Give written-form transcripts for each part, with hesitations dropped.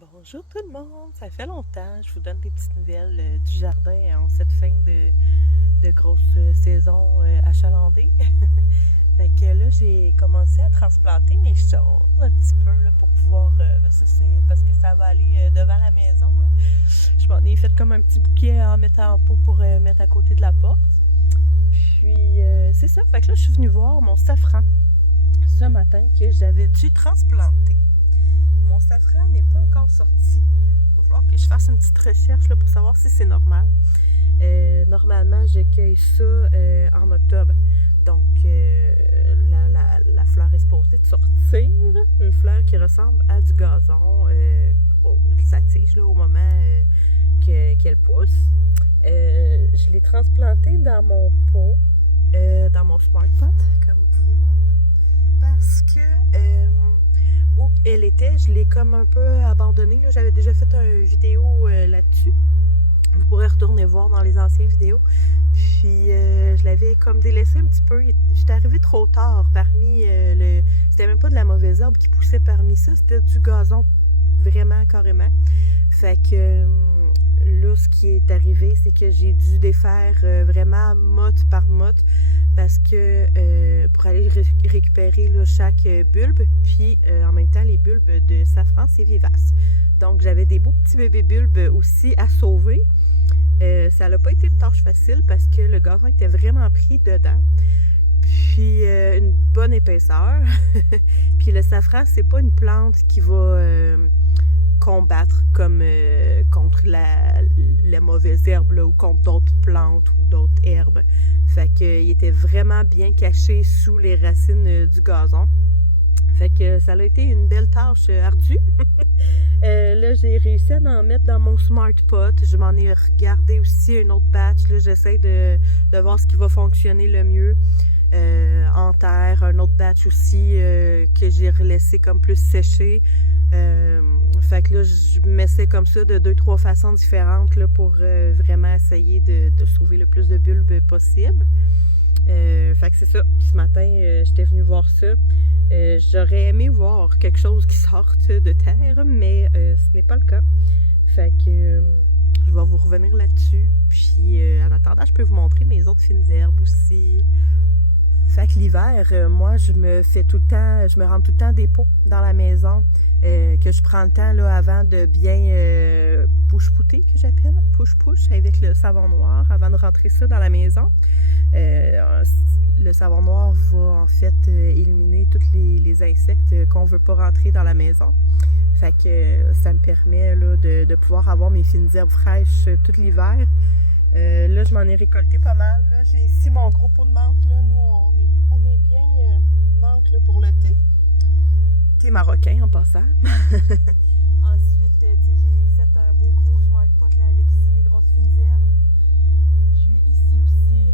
Bonjour tout le monde, ça fait longtemps. Je vous donne des petites nouvelles du jardin en cette fin de grosse saison achalandée. Fait que là, j'ai commencé à transplanter mes choses un petit peu là, pour pouvoir. C'est parce que ça va aller devant la maison. Là. Je m'en ai fait comme un petit bouquet en mettant en pot pour mettre à côté de la porte. Puis c'est ça. Fait que là, je suis venue voir mon safran ce matin que j'avais dû transplanter. Mon safran n'est pas encore sorti. Il va falloir que je fasse une petite recherche là, pour savoir si c'est normal. Normalement, j'accueille ça en octobre. Donc, la fleur est supposée de sortir. Une fleur qui ressemble à du gazon. Sa tige là, au moment qu'elle pousse. Je l'ai transplantée dans mon pot, dans mon smart pot, comme vous pouvez voir. Parce que où elle était, je l'ai comme un peu abandonnée. J'avais déjà fait une vidéo là-dessus. Vous pourrez retourner voir dans les anciennes vidéos. Puis je l'avais comme délaissé un petit peu. J'étais arrivée trop tard parmi C'était même pas de la mauvaise herbe qui poussait parmi ça, c'était du gazon vraiment carrément. Fait que là, ce qui est arrivé, c'est que j'ai dû défaire vraiment motte par motte parce que pour aller récupérer là, chaque bulbe, puis en même temps, les bulbes de safran, c'est vivace. Donc, j'avais des beaux petits bébés bulbes aussi à sauver. Ça n'a pas été une tâche facile parce que le gazon était vraiment pris dedans. Puis une bonne épaisseur. Puis le safran, c'est pas une plante qui va combattre comme contre la mauvaise herbe là, ou contre d'autres plantes ou d'autres herbes. Fait qu'il était vraiment bien caché sous les racines du gazon. Fait que ça a été une belle tâche ardue. Là, j'ai réussi à en mettre dans mon smart pot. Je m'en ai regardé aussi un autre batch. Là, j'essaie de voir ce qui va fonctionner le mieux. En terre, un autre batch aussi que j'ai laissé comme plus séché. Fait que là, je m'essaie comme ça de 2-3 façons différentes là, pour vraiment essayer de sauver le plus de bulbes possible. Fait que c'est ça. Ce matin, j'étais venue voir ça. J'aurais aimé voir quelque chose qui sorte de terre, mais ce n'est pas le cas. Fait que je vais vous revenir là-dessus. Puis en attendant, je peux vous montrer mes autres fines herbes aussi. Fait que l'hiver, moi, je me rends tout le temps des pots dans la maison que je prends le temps là, avant de bien push-pouter, que j'appelle, push-push, avec le savon noir, avant de rentrer ça dans la maison. Le savon noir va en fait éliminer tous les insectes qu'on veut pas rentrer dans la maison. Fait que ça me permet là, de pouvoir avoir mes fines herbes fraîches tout l'hiver. Là, je m'en ai récolté pas mal. Là, j'ai ici mon gros pot de menthe. Là. Nous, on est bien menthe là, pour le thé. Thé marocain en passant. Ensuite, j'ai fait un beau gros smart pot là, avec ici mes grosses fines herbes. Puis ici aussi,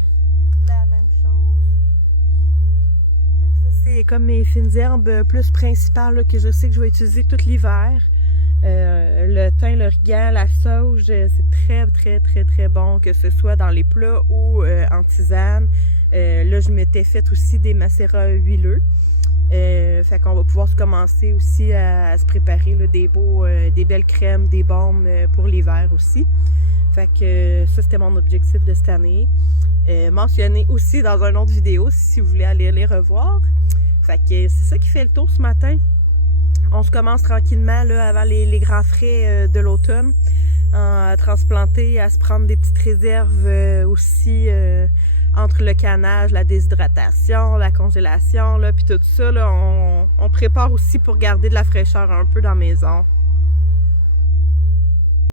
la même chose. Fait que ça, c'est comme mes fines herbes plus principales là, que je sais que je vais utiliser tout l'hiver. Le thym, l'origan, la sauge, c'est très, très, très, très bon, que ce soit dans les plats ou en tisane. Là, je m'étais fait aussi des macérats huileux. Fait qu'on va pouvoir commencer aussi à se préparer là, des belles crèmes, des baumes pour l'hiver aussi. Fait que ça, c'était mon objectif de cette année. Mentionné aussi dans une autre vidéo, si vous voulez aller les revoir. Fait que c'est ça qui fait le tour ce matin. On se commence tranquillement là, avant les grands frais de l'automne à transplanter, à se prendre des petites réserves aussi entre le canage, la déshydratation, la congélation, là, puis tout ça, là, on prépare aussi pour garder de la fraîcheur un peu dans la maison.